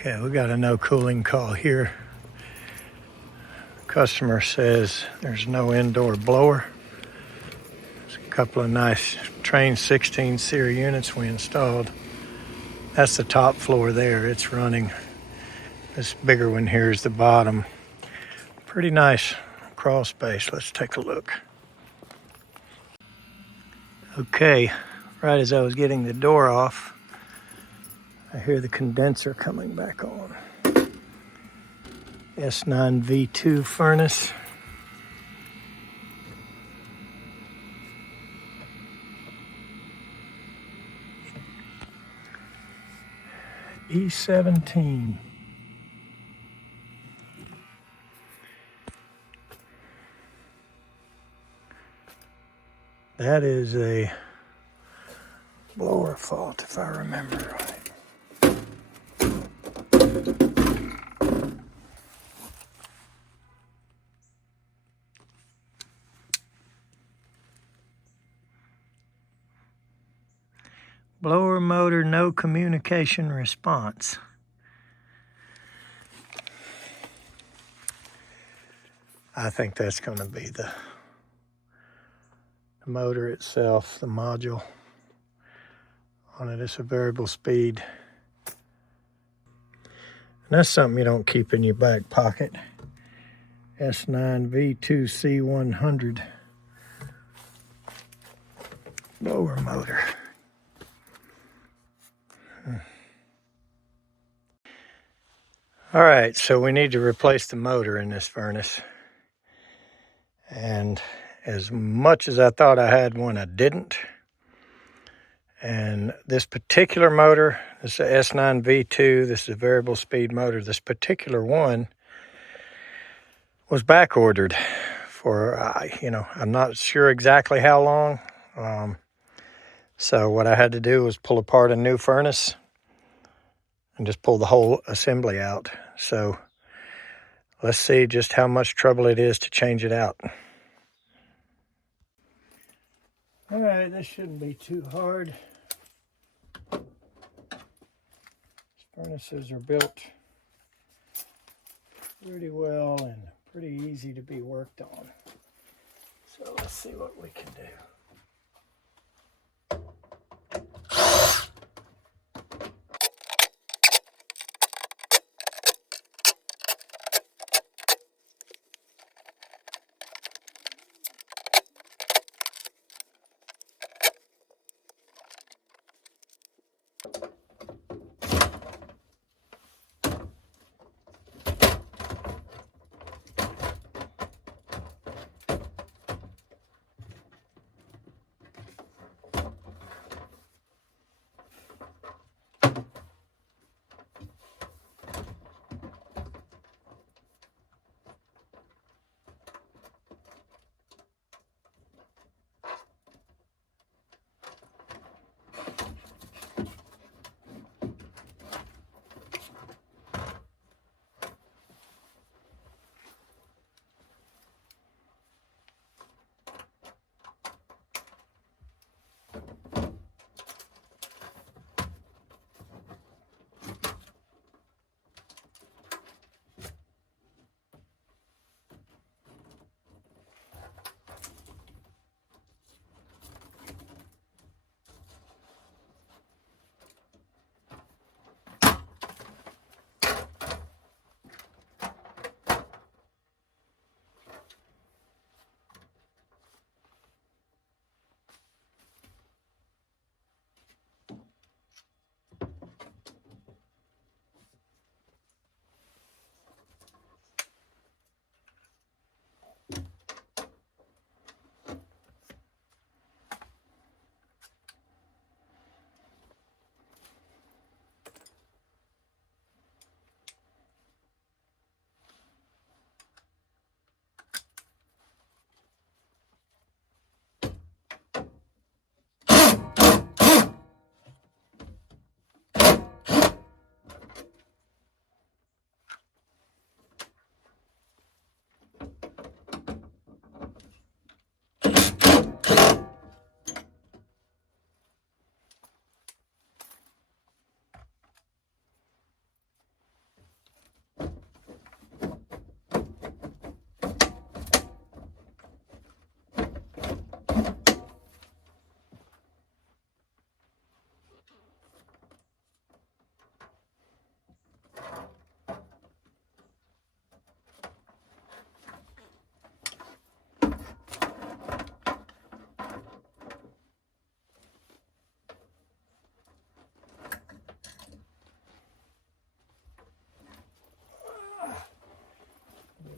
Okay, we got a no cooling call here. Customer says there's no indoor blower. There's a couple of nice Trane 16 SEER units we installed. That's the top floor there. It's running. This bigger one here is the bottom. Pretty nice crawl space. Let's take a look. Okay, right as I was getting the door off, I hear the condenser coming back on. S9 V2 furnace. E17. That is a blower fault, if I remember right. Blower motor, no communication response. I think that's going to be the motor itself, the module on it. It's a variable speed. And that's something you don't keep in your back pocket. S9 V2C100 blower motor. All right, so we need to replace the motor in this furnace. And as much as I thought I had one, I didn't. And this particular motor, this is a S9 V2, this is a variable speed motor. This particular one was back ordered for, I'm not sure exactly how long. So what I had to do was pull apart a new furnace and just pull the whole assembly out. So let's see just how much trouble it is to change it out. All right, this shouldn't be too hard. These furnaces are built pretty well and pretty easy to be worked on. So let's see what we can do.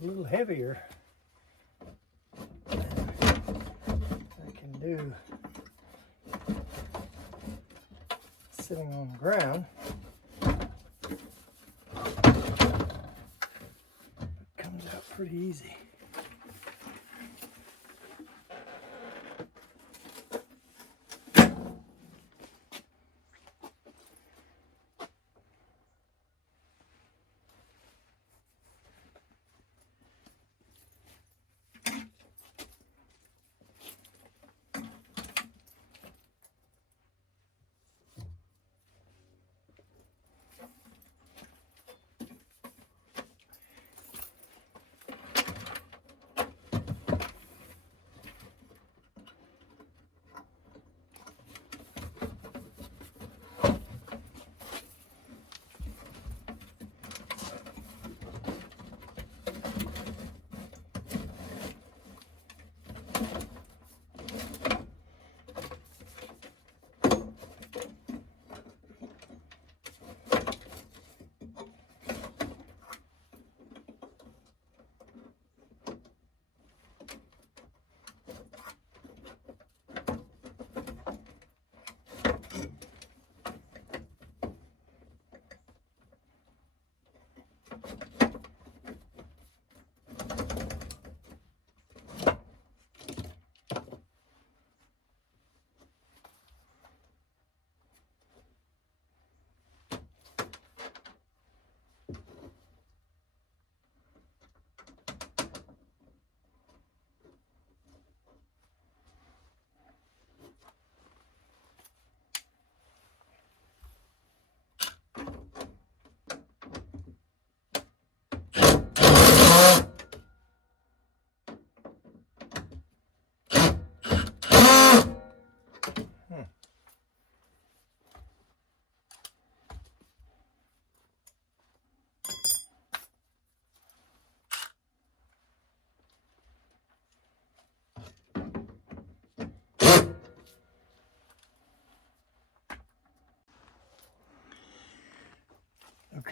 a little heavier than I can do sitting on the ground. It comes out pretty easy.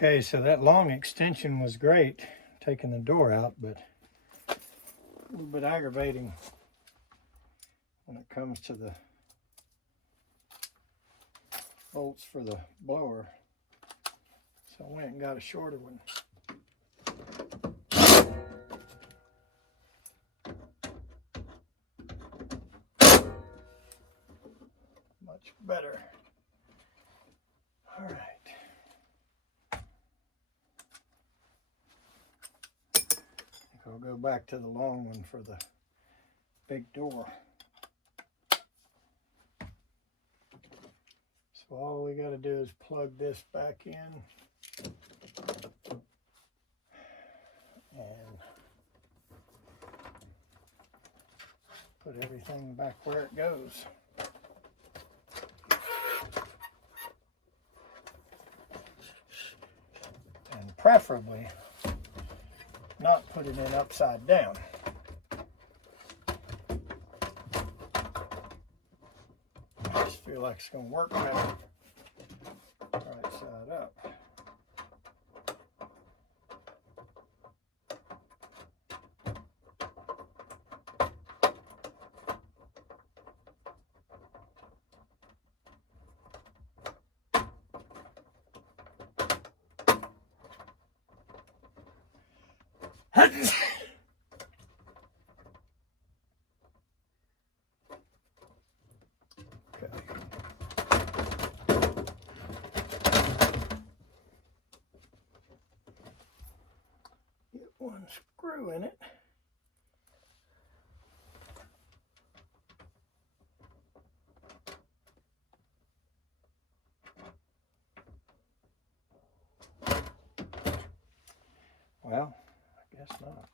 Okay, so that long extension was great, taking the door out, but a little bit aggravating when it comes to the bolts for the blower. So I went and got a shorter one. Much better. All right. I'll go back to the long one for the big door. So all we got to do is plug this back in and put everything back where it goes. And preferably not put it in upside down. I just feel like it's going to work better right side up. Get one screw in it. Well, I guess not.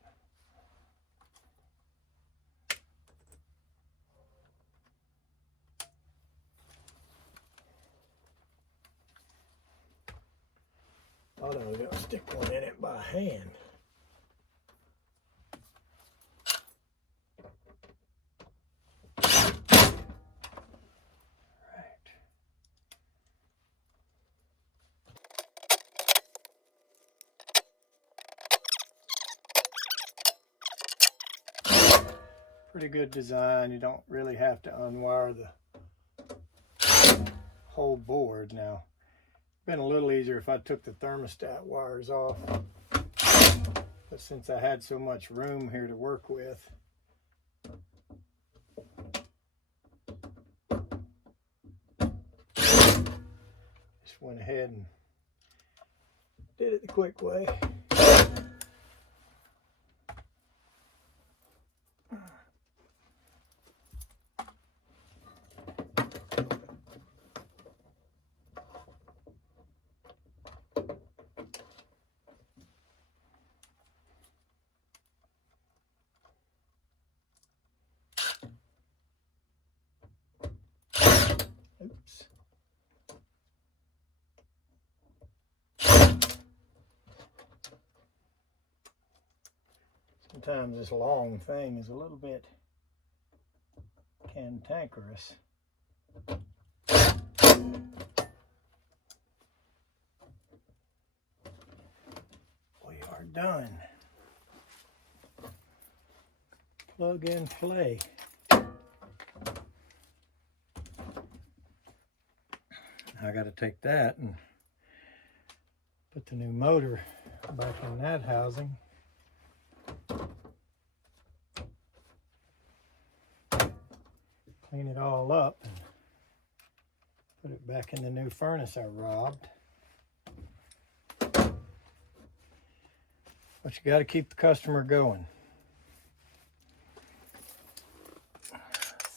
Thought I was going to stick one in it by hand. Pretty good design. You don't really have to unwire the whole board now. Been a little easier if I took the thermostat wires off, but since I had so much room here to work with, just went ahead and did it the quick way. Oops. Sometimes this long thing is a little bit cantankerous. We are done. Plug and play. I got to take that and put the new motor back in that housing. Clean it all up and put it back in the new furnace I robbed. But you got to keep the customer going.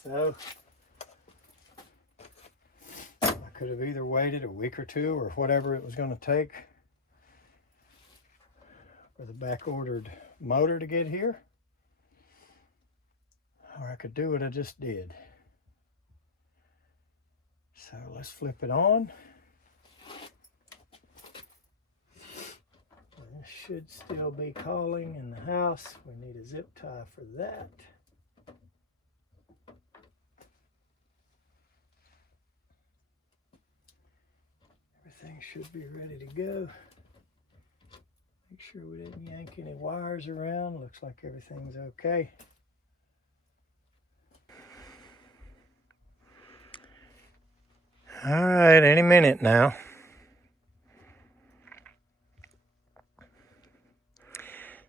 So I could have either waited a week or two or whatever it was going to take for the back-ordered motor to get here, or I could do what I just did. So let's flip it on. This should still be calling in the house. We need a zip tie for that. Everything should be ready to go. Make sure we didn't yank any wires around. Looks like everything's okay. All right, any minute now.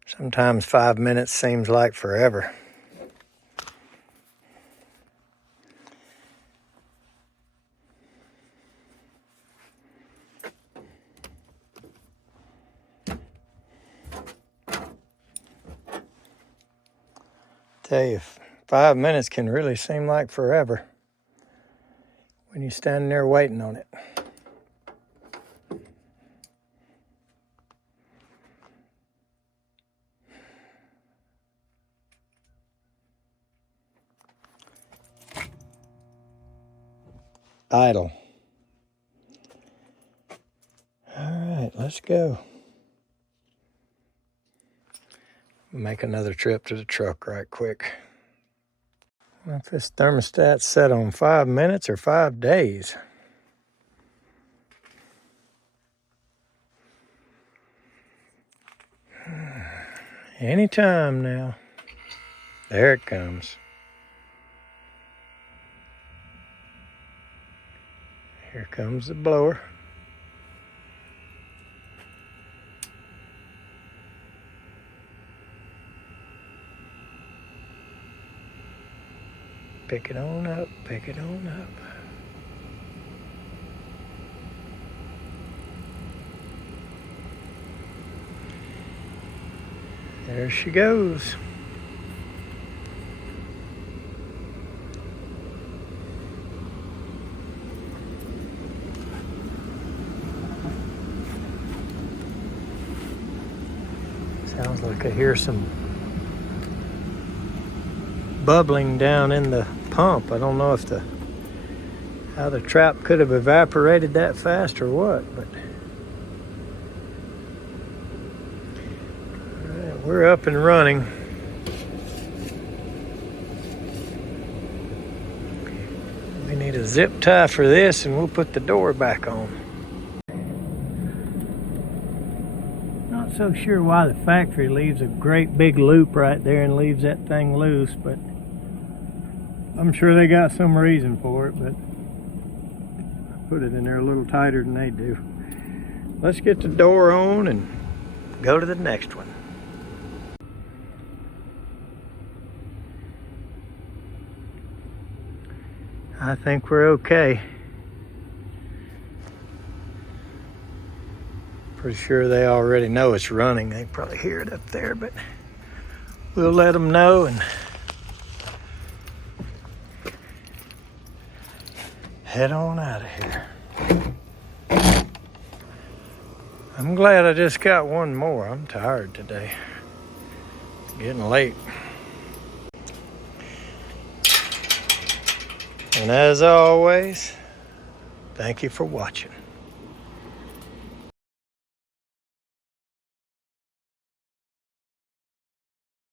Sometimes 5 minutes seems like forever. Tell you, 5 minutes can really seem like forever when you're standing there waiting on it. Idle. All right, let's go. Make another trip to the truck right quick. If this thermostat's set on 5 minutes or 5 days. Anytime now. There it comes. Here comes the blower. Pick it on up, pick it on up. There she goes. Sounds like I hear some bubbling down in the pump. I don't know if how the trap could have evaporated that fast or what, but all right, we're up and running. We need a zip tie for this and we'll put the door back on. Not so sure why the factory leaves a great big loop right there and leaves that thing loose, but I'm sure they got some reason for it, but I put it in there a little tighter than they do. Let's get the door on and go to the next one. I think we're okay. Pretty sure they already know it's running. They probably hear it up there, but we'll let them know and head on out of here. I'm glad I just got one more. I'm tired today. It's getting late. And as always, thank you for watching.